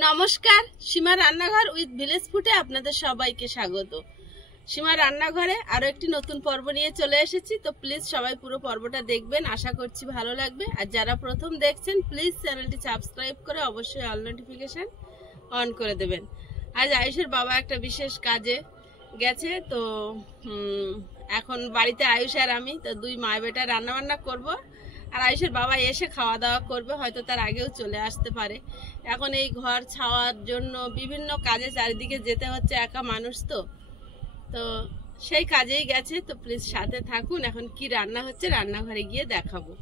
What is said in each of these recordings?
নমস্কার, সীমা রান্নাঘর with village ফুডে আপনাদের সবাইকে স্বাগত। সীমা রান্নাঘরে আরো একটি নতুন পর্ব নিয়ে চলে এসেছি। তো প্লিজ সবাই পুরো পর্বটা দেখবেন, আশা করছি ভালো লাগবে। আর যারা প্রথম দেখছেন প্লিজ চ্যানেলটি সাবস্ক্রাইব করে অবশ্যই অল নোটিফিকেশন অন করে দেবেন। আজ আয়ুষের বাবা একটা বিশেষ কাজে গেছে, তো এখন বাড়িতে আয়ুষ আর আমি তো দুই মা বেটা রান্না বান্না করবো। আর আয়ুষের বাবা এসে খাওয়া দাওয়া করবে, হয়তো তার আগেও চলে আসতে পারে। এখন এই ঘর ছাওয়ার জন্য বিভিন্ন কাজে চারিদিকে যেতে হচ্ছে, একা মানুষ তো সেই কাজেই গেছে। তো প্লিজ সাথে থাকুন, এখন কি রান্না হচ্ছে রান্নাঘরে গিয়ে দেখাবো।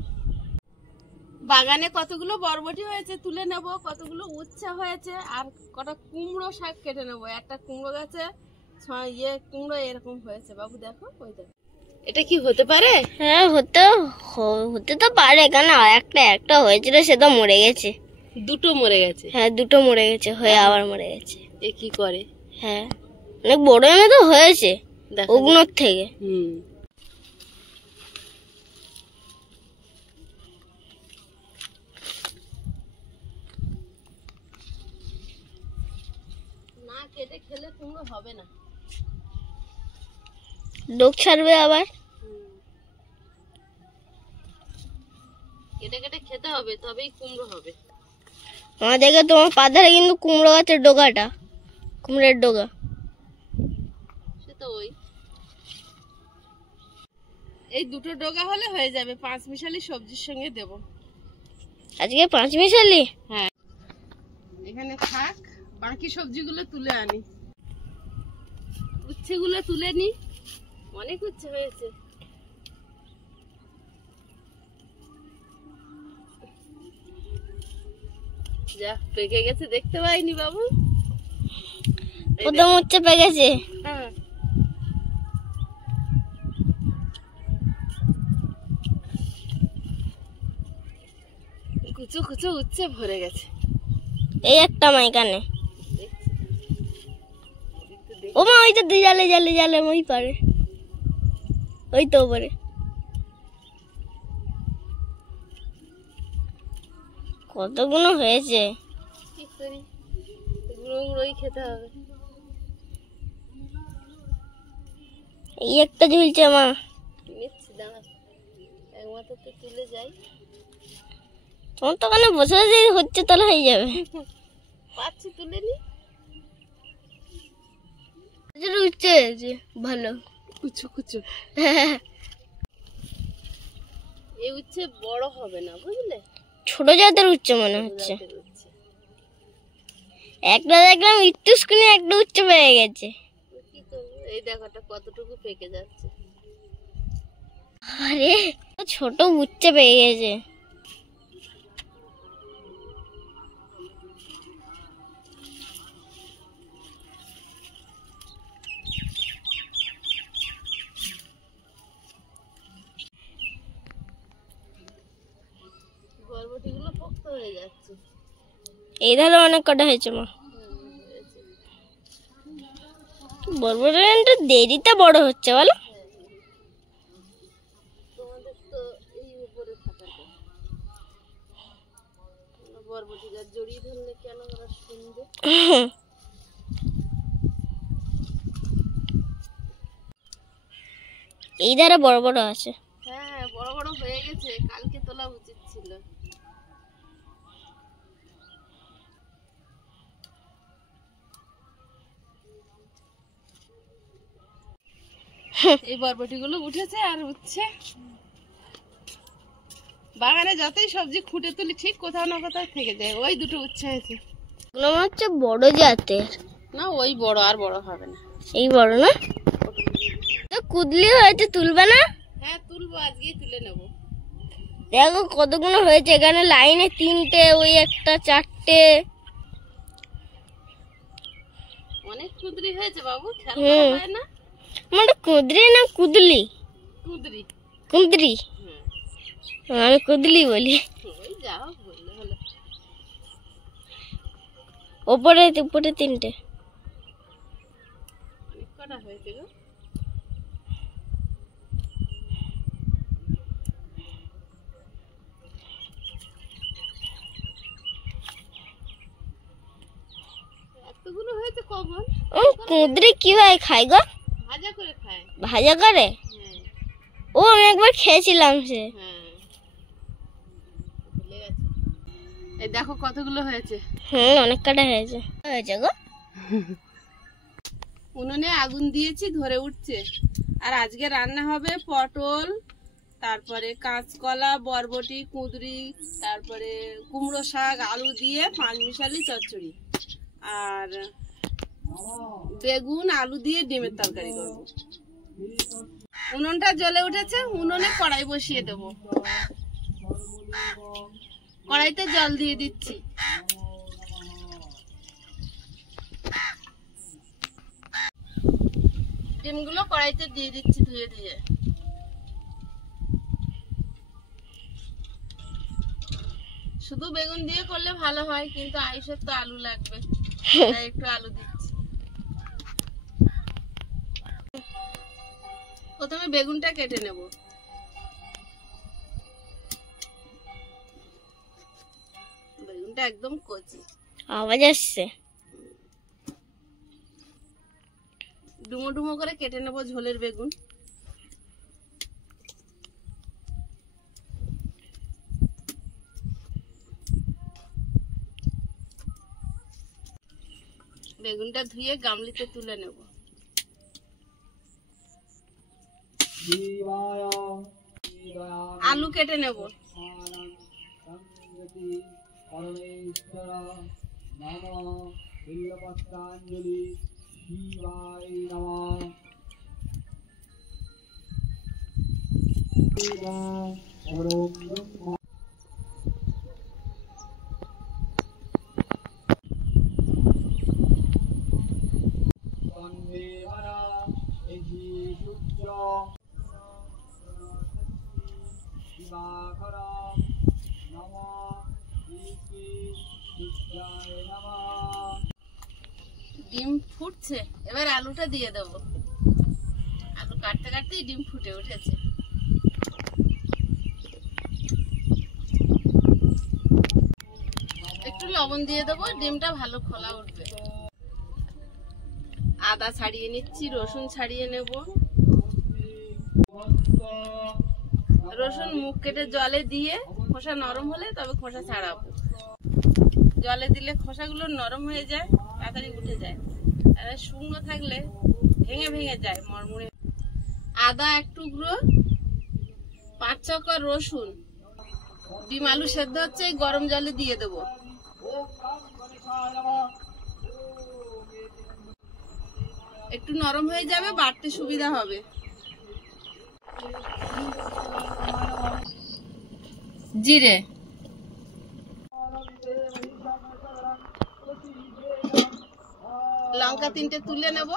বাগানে কতগুলো বরবটি হয়েছে তুলে নেব, কতগুলো উচ্ছে হয়েছে, আর কটা কুমড়ো শাক কেটে নেবো। একটা কুমড়ো গাছে কুমড়ো এরকম হয়েছে, বাবু দেখো ওই দেখো। এটা কি হতে পারে? হ্যাঁ হতে তো পারে, কেন একটা হয়েছিল, সে তো মরে গেছে। দুটো মরে গেছে? হ্যাঁ দুটো মরে গেছে, হয়ে আবার মরে গেছে। এ কি করে? হ্যাঁ অনেক বড় তো হয়েছে ওগুলোর থেকে। না কেটে খেলে কুমড়ো হবে না, ডোক ছাড়বে আবার। কেটে কেটে খেতে হবে, তবেই কুমড়ো হবে। আমার দেখে তোমার পাধারে কিন্তু কুমড়ো গাছের ডোকাটা, কুমড়োর ডোকা। সে তো এই দুটো ডোগা হলে হয়ে যাবে। 5 মিশালি সবজির সঙ্গে দেব আজকে। 5 মিশালি? হ্যাঁ, এখানে থাক, বাকি সবজিগুলো তুলে আনি। উচ্ছেগুলো তুলে নি, অনেক উচ্ছে হয়েছে। যা পেকে গেছে, দেখতে পাইনি বাবু। প্রথম উচ্ছে পেকে গেছে। হ্যাঁ, কুচো কুচো উচ্ছে ভরে গেছে। এই একটা মা এখানে। ও মা ওই তো জালে জালে জালে ওই পারে, ওই তো উপরে। কতগুলো হয়েছে, কি করি, গুঁড়ো গুঁড়োই খেতে হবে। এই একটা ঝুলছে মা। নিচ্ছি, দাঁড়া, এক মাথাতে তুলে যাই। তোমার তো ওখানে বসে বসে হচ্ছে, তাহলে হয়ে যাবে। পাচ্ছি, তুলে নি। উচ্ছে হয়েছে ভালো, কুচো কুচো। এই উচ্ছে বড় হবে না, বুঝলে, ছোট জাতের উচ্ছে মনে হচ্ছে। একটা দেখলাম একটু স্ক্রিনে একটা উচ্ছে পেয়ে গেছে। কি করবো, এই দেখাটা কতটুকু পেকে যাচ্ছে। আরে ছোট উচ্ছে পেয়ে গেছে। বরবটিগুলো পোক্ত হয়ে যাচ্ছে। এই ধারে অনেক কটা হয়েছে মা। বরবটিটা দেরিতে বড় হচ্ছে বলো। তোমাদের তো এই উপরে থাকাটা, বরবটি গাছ জড়িয়ে ধরলে কেন ওরা শুনবে। এই ধারে বড় বড় আছে। হ্যাঁ, বড় বড় হয়ে গেছে, কালকে তোলা উচিত ছিল। এই বরবটিগুলো উঠেছে আর উচ্ছে। বাগানে যতই সবজি খুঁটে তুলি, ঠিক কোথাও না কোথাও থেকে যায়। ওই দুটো উচ্ছে হয়েছে, এগুলো মনে হচ্ছে বড় জাতের। না ওই বড়, আর বড় হবে না। এই বড় না, কুদলি হয়েছে, তুলবে না? হ্যাঁ তুলবো, আজকেই তুলে নেবো। দেখো কতগুলো হয়েছে, এখানে লাইনে 3টে, ওই একটা 4টে। অনেক কুদরি হয়েছে বাবু, খেয়াল করা হয় না। মানে কুদরি না কুদলি? কুদরি। কুদরি, আমি কুদলি বলি। ওই যাও বললে হলো। উপরে উপরে 3টে। অনেক কটা হয়েছে গো। কুঁদরি কিভাবে খায় গো? ভাজা করে খায়। ভাজা করে? হ্যাঁ ও আমি একবার খেয়েছিলাম সে। হ্যাঁ, ভুলে গেছি। এই দেখো কতগুলো হয়েছে। অনেক কাটা হয়েছে গো। উনুনে আগুন দিয়েছি, ধরে উঠছে। আর আজকে রান্না হবে পটল, তারপরে কাঁচকলা, বরবটি, কুঁদরি, তারপরে কুমড়ো শাক, আলু দিয়ে পাঁচমিশালি চচ্চড়ি, আর বেগুন আলু দিয়ে ডিমের তরকারি করব। উনুনটা জ্বলে উঠেছে, উনুনে কড়াই বসিয়ে দেব। কড়াইতে জল দিয়ে দিচ্ছি। ডিমগুলো কড়াইতে দিয়ে দিচ্ছি ধুয়ে ধুয়ে। শুধু বেগুন দিয়ে করলে ভালো হয়, কিন্তু আয়ুষের তো আলু লাগবে, তাই একটু আলু দিচ্ছি। প্রথমে বেগুনটা কেটে নেব। বেগুনটা একদম কচি। আওয়াজ আসছে। ডুমো ডুমো করে কেটে নেব ঝোলের বেগুন। বেগুনটা ধুয়ে গামলিতে তুলে নেব। আলু কেটে নেব। ডিম ফুটছে, এবার আলুটা দিয়ে দেবো। আলু কাটতে কাটতেই ডিম ফুটে উঠেছে। একটু লবণ দিয়ে দেবো, ডিমটা ভালো খোলা উঠবে। আদা ছাড়িয়ে নিচ্ছি, রসুন ছাড়িয়ে নেব। রসুন মুখ কেটে জলে দিয়ে খোসা নরম হলে তবে খোসা ছাড়াবো। জলে দিলে খোসাগুলো নরম হয়ে যায়, তাড়াতাড়ি উঠে যায়। আর শুকনো থাকলে ভেঙে ভেঙে যায় মরমুড়ে। আদা এক টুকরো, 5-6 কোয়া রসুন, ডিম আলু সেদ্ধ হচ্ছে, গরম জলে দিয়ে দেবো। একটু নরম হয়ে যাবে, বাটতে সুবিধা হবে। জিরে, লঙ্কা 3টে তুলে নেব।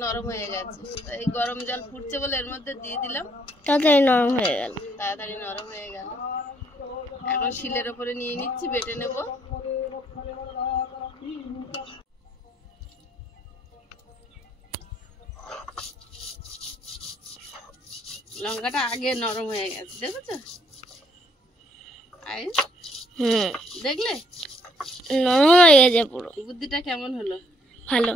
নরম হয়ে গেছে, এই গরম জল ফুটছে বলে এর মধ্যে দিয়ে দিলাম। তাড়াতাড়ি নরম হয়ে গেল। তাড়াতাড়ি নরম হয়ে গেল। এখন শিলের ওপরে নিয়ে নিচ্ছি, বেটে নেব। লঙ্কাটা আগে নরম হয়ে গেছে, দেখেছো? দেখলে নরম হয়ে গেছে পুরো। বুদ্ধিটা কেমন হলো? ভালো।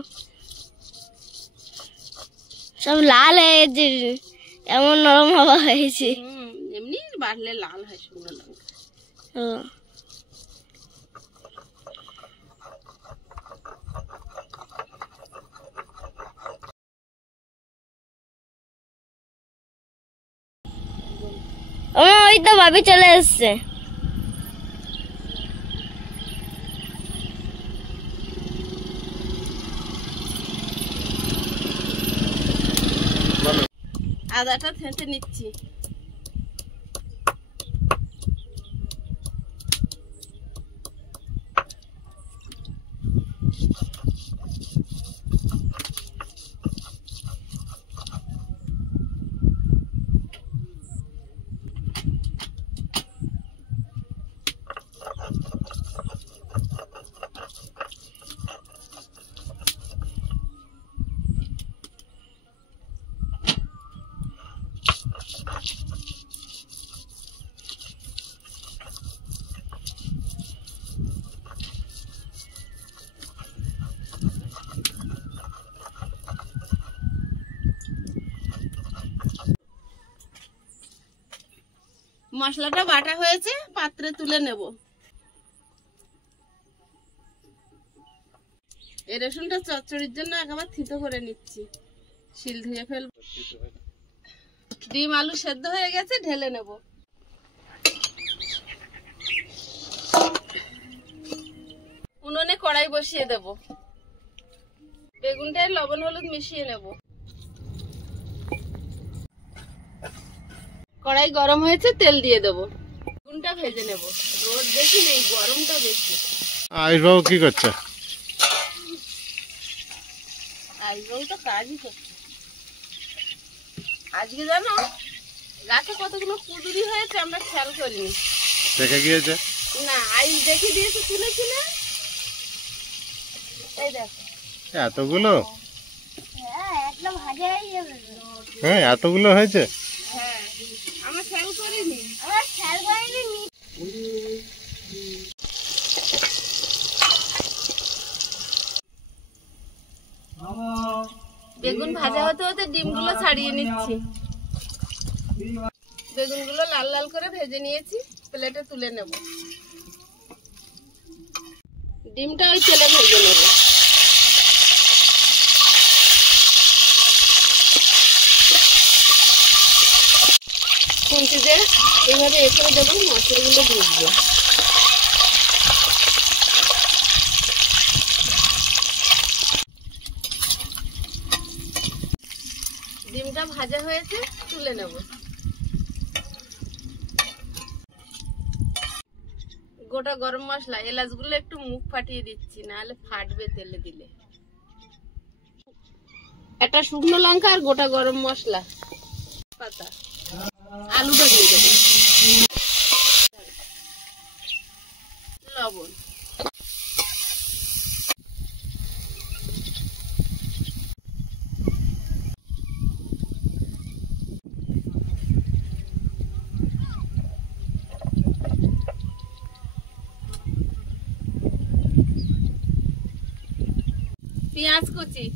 সব লাল হয়ে গেছে, এমন নরম হওয়া হয়েছে। এমনি বাটলে লাল হয় শুকনো লঙ্কা। ওই তো ভাবি চলে এসছে। আদাটা থেঁতে নিচ্ছি। মশলাটা বাটা হয়েছে, পাত্রে তুলে নেব। এই রসুনটা চচ্চড়ির জন্য একেবারে থিতো করে নিচ্ছি, শিল ধুয়ে ফেলব। ডিম আলু সেদ্ধ হয়ে গেছে, ঢেলে নেব। উনুনে কড়াই বসিয়ে দেব। বেগুনটায় লবণ হলুদ মিশিয়ে নেব। কড়াই গরম হয়েছে, তেল দিয়ে দেব। বেগুনটা ভেজে নেব। রোদ বেশি নেই, গরমটা বেশি। আয়ুষবাবু কি করছে? আয়ুষবাবু তো কাজই করছে। আজকে জানো গাছে কতগুলো কুঁদুরি হয়েছে, আমরা খেয়াল করিনি। দেখে গিয়েছে না, আয়ুষ দেখে দিয়েছে তুলে। এই দেখো এতগুলো। হ্যাঁ, এতগুলো হয়েছে। হ্যাঁ, আমরা খেয়াল করিনি। বেগুন ভাজা হতে হতে ডিমগুলো ছাড়িয়ে নিচ্ছি। বেগুনগুলো লাল লাল করে ভেজে নিয়েছি, প্লেটে তুলে নেব। ডিমটা ওই তেলে ভেজে নেব। খুন্তি দিয়ে এইভাবে করে দেবো, মশলাগুলো ভিজবে। ডিমটা ভাজা হয়েছে, তুলে নেব। গোটা গরম মশলা, এলাচগুলো একটু মুখ ফাটিয়ে দিচ্ছি, নাহলে ফাটবে তেলে দিলে। একটা শুকনো লঙ্কা আর গোটা গরম মশলা, পাতা। আলুটা দিয়ে দেবো, লবণ। পেঁয়াজ কুচি,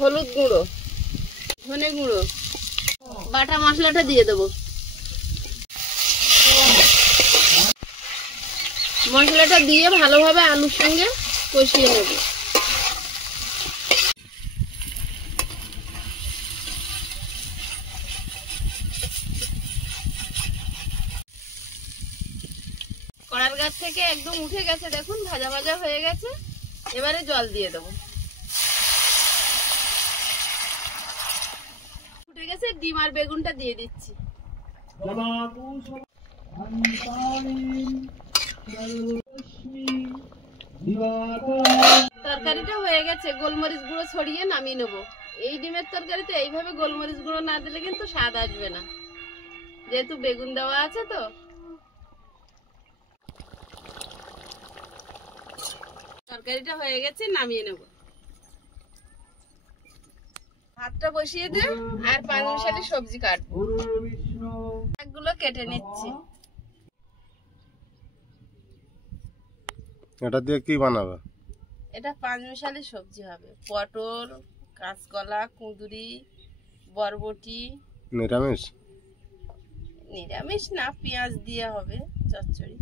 হলুদ গুঁড়ো, ধনে গুঁড়ো, বাটা মশলাটা দিয়ে দেবো। মশলাটা দিয়ে ভালোভাবে আলুর সঙ্গে কষিয়ে নেব। কড়ার গাছ থেকে একদম উঠে গেছে, দেখুন ভাজা ভাজা হয়ে গেছে। এবারে জল দিয়ে দেবো। উঠে গেছে, ডিম আর বেগুনটা দিয়ে দিচ্ছি। তরকারিটা হয়ে গেছে, গোলমরিচ গুঁড়ো ছড়িয়ে নামিয়ে নেবো। এই ডিমের তরকারিতে এইভাবে গোলমরিচ গুঁড়ো না দিলে কিন্তু স্বাদ আসবে না, যেহেতু বেগুন দেওয়া আছে। তো তরকারিটা হয়ে গেছে, নামিয়ে নেব। ভাতটা বসিয়ে দে, আর 5 মিশালি সবজি কাটবো। শাকগুলো কেটে নিচ্ছি। এটা দিয়ে কি বানাবে? এটা 5 মিশালি সবজি হবে। পটল, কাঁচকলা, কুঁদুরি, বরবটি। নিরামিষ? নিরামিষ না, পেঁয়াজ দিয়ে হবে চচ্চড়ি।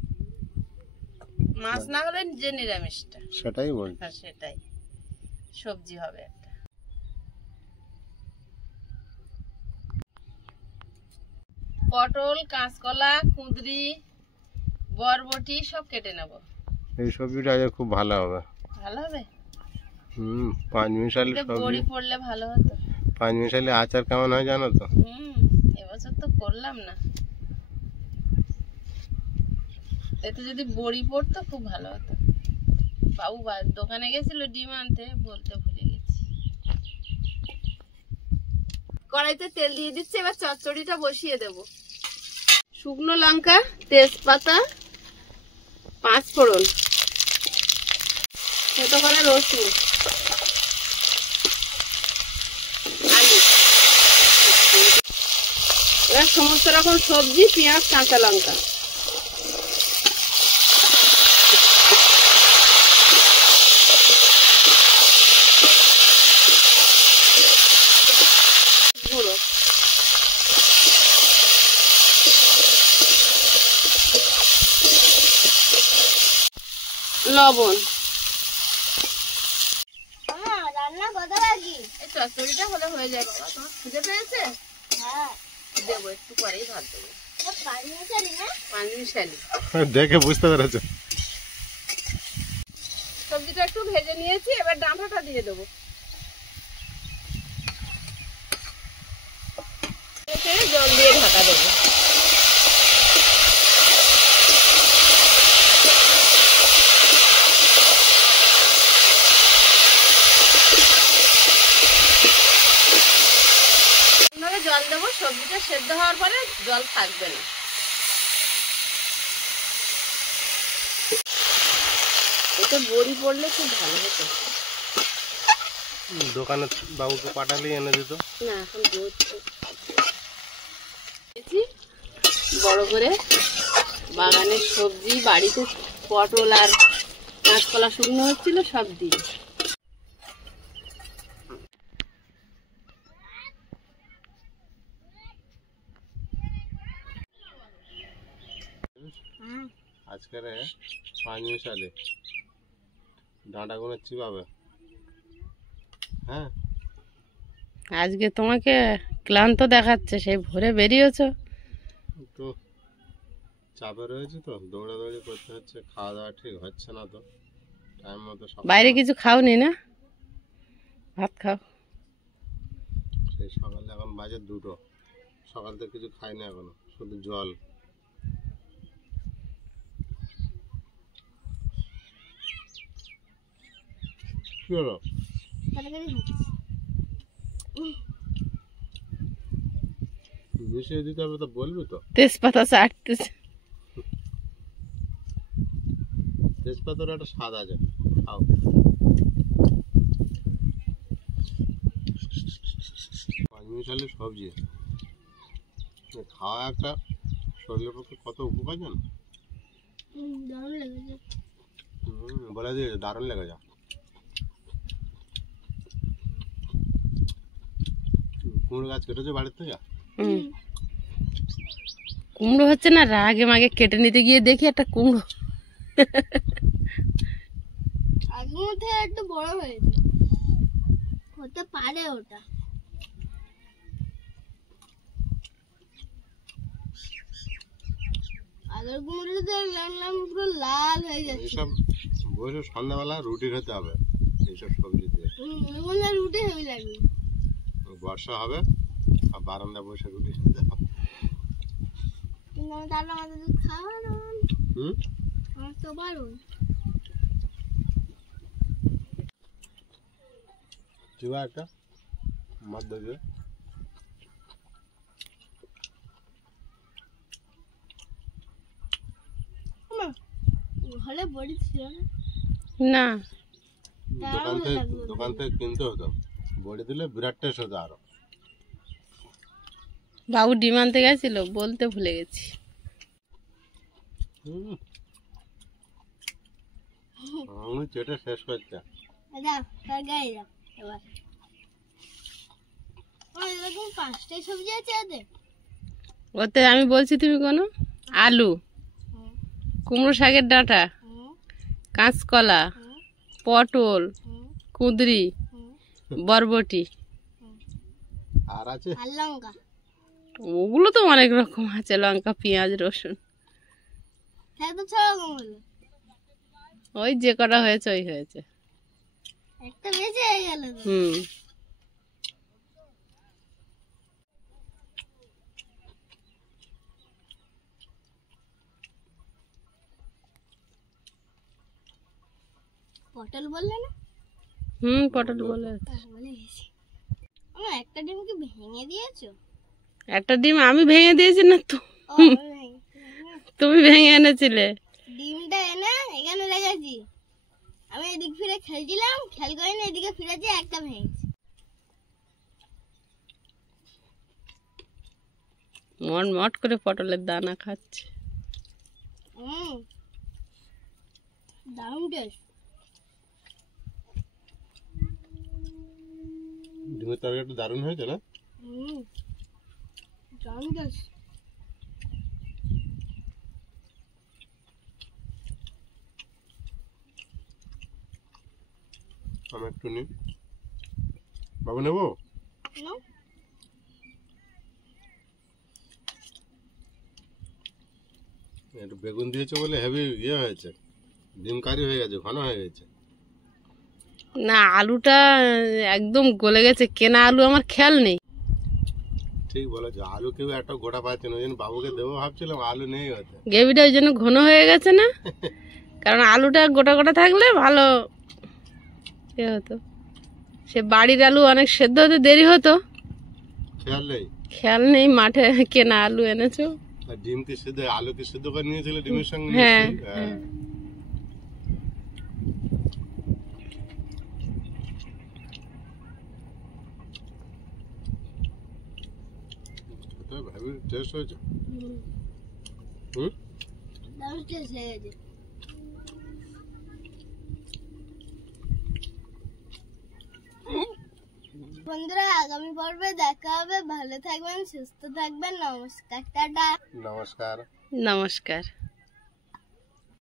মাছ না হলে যে নিরামিষটা সেটাই বলছি। হ্যাঁ, সেটাই। সবজি হবে একটা। পটল, কাঁচকলা, কুঁদরি, বরবটি সব কেটে নেব। এই সবজিটা আজ খুব ভালো হবে। ভালো হবে? 5 মিশালি বড়ি সবজি। পড়লে ভালো হতো। 5 মিশালি আচার কেমন হয় জানো তো? এবছর তো করলাম না। এতে যদি বড়ি পড়তো খুব ভালো হতো। বাবু দোকানে গেছিল ডিম আনতে, বলতে ভুলে গেছি। কড়াইতে তেল দিয়ে দিচ্ছি, এবার চচ্চড়িটা বসিয়ে দেব। শুকনো লঙ্কা, তেজপাতা, 5 ফোড়ন, ছোট করে রসুন, আলু, এবার সমস্ত রকম সবজি, পেঁয়াজ, কাঁচা লঙ্কা। লবণ। রান্না কত বাকি? এই চচ্চড়িটা হলে হয়ে যায় বাবা। তোমার খুঁজে পেয়েছে? হ্যাঁ, দেবো, একটু পরেই ভাত দেবো। পানি মিশালি না? পাঁচমিশালি। দেখে বুঝতে পেরেছো? সবজিটা একটু ভেজে নিয়েছি, এবার ডাঁটাটা দিয়ে দেবো। জল দিয়ে ঢাকা দেবো। জল দেবো, সবজিটা সেদ্ধ হওয়ার পরে জল থাকবে না। এটা বড়ি পড়লে খুব ভালো হতো। দোকানে বাবুকে পাঠালেই এনে দিত। না, এখন বড় করে বাগানের সবজি, বাড়িতে পটল আর কাঁচকলা শুকনো হচ্ছিল, সব দিয়ে। আজকের পাঁচমিশালি ডাঁটাগুলো চিবাবে। হ্যাঁ, আজকে তোমাকে ক্লান্ত দেখাচ্ছে, সেই ভোরে বেরিয়েছো। তো চাপে রয়েছে, তো দৌড়াদৌড়ি করতে হচ্ছে, খাওয়া দাওয়া ঠিক হচ্ছে না, তো টাইম মতো বাইরে কিছু খাওনি না? ভাত খাও। সেই সকালে, এখন বাজে 2টো, সকাল থেকে কিছু খাইনি এখনো, শুধু জল। কি হলো? মিশিয়ে দিতে হবে তো, বলবি তো। তেজপাতা চাটতেছে। তেজপাতার একটা স্বাদ আছে, খাও। পাঁচমিশালি সবজি খাওয়া একটা শরীরের পক্ষে কত উপকার জানো? দারুণ লেগেছে। বলে দিয়েছে, দারুণ লেগে যা। কুমড়ো গাছ কেটেছে বাড়ির থেকে? কুমড়ো হচ্ছে না, রাগে মাগে কেটে নিতে গিয়ে দেখি একটা কুমড়ো। আগের মধ্যে একটু বড় হয়েছে, হতে পারে ওটা। আগের কুমড়োতে দেখলাম পুরো লাল হয়ে যাচ্ছে। এইসব বসে সন্ধ্যাবেলা রুটি খেতে হবে এইসব সবজি দিয়ে। রুটি হেভি লাগবে। বর্ষা হবে আর বারান্দা বসে রুটি খেতে হবে। তাহলে আমাদের দুধ খাওয়া না? আমার তো বারণ। চিবা একটা মাছ দেবে। ঘরে বড়ি ছিল না? দোকান থেকে কিনতে হতো, বড়ি দিলে বিরাট টেস্ট হতো আরো। বাবু ডিম আনতে গেছিল, বলতে ভুলে গেছি। আমি চেটে শেষ করছে। এরকম 5টাই সবজি আছে এতে। ওতে আমি বলছি তুমি কোনো আলু, কুমড়ো শাকের ডাঁটা, কাঁচকলা, পটল, কুঁদরি, বরবটি আর আছে আর লঙ্কা। ওগুলো তো অনেক রকম আছে, লঙ্কা, পেঁয়াজ, রসুন। হ্যাঁ, তো 6 রকম হলো। ওই যে কটা হয়েছে ওই হয়েছে। একটা বেঁচে হয়ে গেল। পটল বললে না? পটল বলে। আমার একটা ডিম কি ভেঙে দিয়েছো? একটা ডিম আমি ভেঙে দিয়েছি না তো, তুমি ভেঙে এনেছিলে। ডিমটা এনে এখানে রেখেছি, আমি এদিক ফিরে খেলছিলাম, খেল করে না এদিকে ফিরেছি, একটা ভেঙেছি। মট করে পটলের দানা খাচ্ছে। দারুণ টেস্ট। ডিমের তরকারিটা দারুণ হয়েছে না? দারুণ টেস্ট। আমি একটু নিই। বাবু নেবো? নাও। একটু বেগুন দিয়েছে বলে হেভি ইয়ে হয়েছে, ডিম কারি হয়ে গেছে, ঘন হয়ে গেছে। না, আলুটা একদম গলে গেছে, কেনা আলু আমার খেয়াল নেই। ঠিক বলেছো, আলু কেউ একটা গোটা পাচ্ছে না, ওই জন্য বাবুকে দেবো ভাবছিলাম, আলু নেই হতে। গ্রেভিটা ওই জন্য ঘন হয়ে গেছে না, কারণ আলুটা গোটা গোটা থাকলে ভালো ইয়ে হতো। সে বাড়ির আলু অনেক সেদ্ধ হতে দেরি হতো, খেয়াল নেই। খেয়াল নেই, মাঠে কেনা আলু এনেছো। আর ডিম কি সিদ্ধ, আলু কি সিদ্ধ করে নিয়েছিলে ডিমের সঙ্গে? হ্যাঁ, মিশিয়ে? হ্যাঁ। খেতে হেভি টেস্ট হয়েছে। হুম, দারুণ টেস্ট লেগেছে। বন্ধুরা, আগামী পর্বে দেখা হবে। ভালো থাকবেন, সুস্থ থাকবেন। নমস্কার, টাটা। নমস্কার। নমস্কার।